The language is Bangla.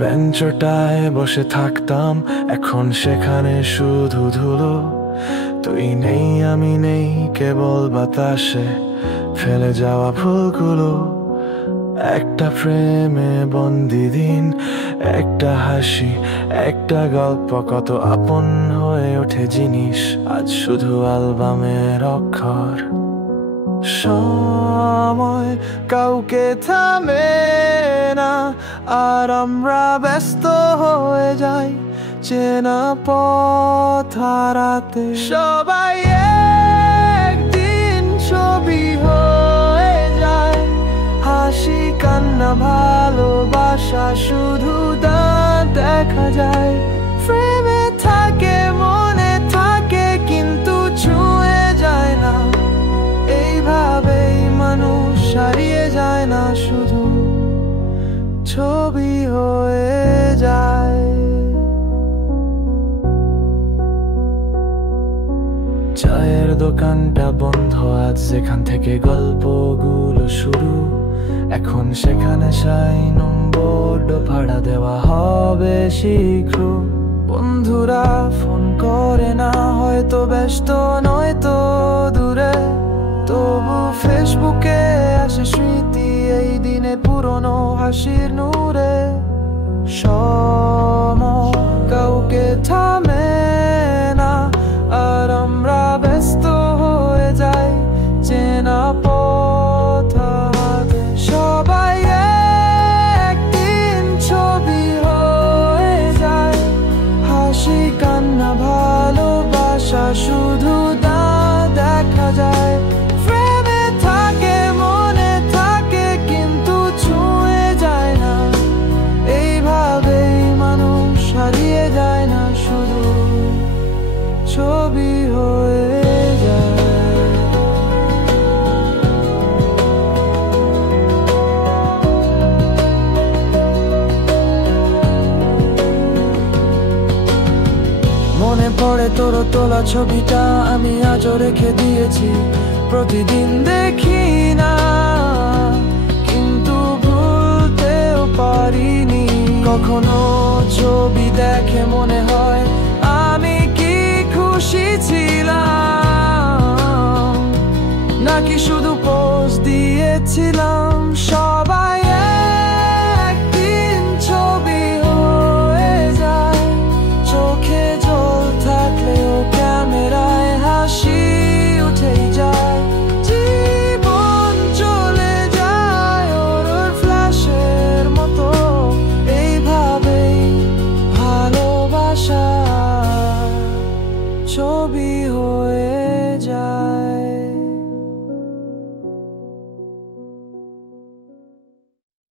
বেঞ্চটায় বসে থাকতাম, এখন সেখানে শুধু ধুলো। তুই নেই আমি নেই, কেবল বাতাসে ফেলে যাওয়া ফুলগুলো। একটা প্রেমে বন্দি দিন, একটা হাসি, একটা গল্প, কত আপন হয়ে ওঠে জিনিস আজ শুধু অ্যালবামের অক্ষর। সময় কাউকে থামে না, আর আমরা ব্যস্ত হয়ে যাই চেনা পথ হারাতে। সবাই একদিন ছবি হয়ে যায়, হাসি কান্না ভালোবাসা শুধু দেখা যায়। ফ্রেমে থাকে মনে থাকে কিন্তু ছুঁয়ে যায় না, এইভাবেই মানুষ হারিয়ে যায় না, শুধু ছবি হয়ে যায়। চায়ের দোকানটা বন্ধ আজ, যেখান থেকে গল্পগুলো শুরু। এখন সেখানে সাই নম্বর ভাড়া দেওয়া হবে শীঘ্র। বন্ধুরা ফোন করে না, হয়তো ব্যস্ত নয়তো দূরে, তবু ফেসবুকে আসে স্মৃতি এই দিনে পুরনো হাসির নূরে। সময় কাউকে থামে না, আর আমরা ব্যস্ত হয়ে যাই চেনা পথ হারাতে। সবাই একদিন ছবি হয়ে যায়, হাসি কান্না ভালোবাসা শুধু দেখা যায়। ফ্রেমে থাকে মনে থাকে কিন্তু ছুঁয়ে যায় না, এইভাবেই মানুষ হারিয়ে যায় না, শুধু ছবি হয়ে যায়। মনে পড়ে তোর তোলা ছবিটা, আমি আজও রেখে দিয়েছি। প্রতিদিন দেখি না কিন্তু ভুলতেও পারিনি। কখনো ছবি দেখে মনে হয় আমি কি খুশি ছিলাম, নাকি শুধু পোজ দিয়েছিলাম।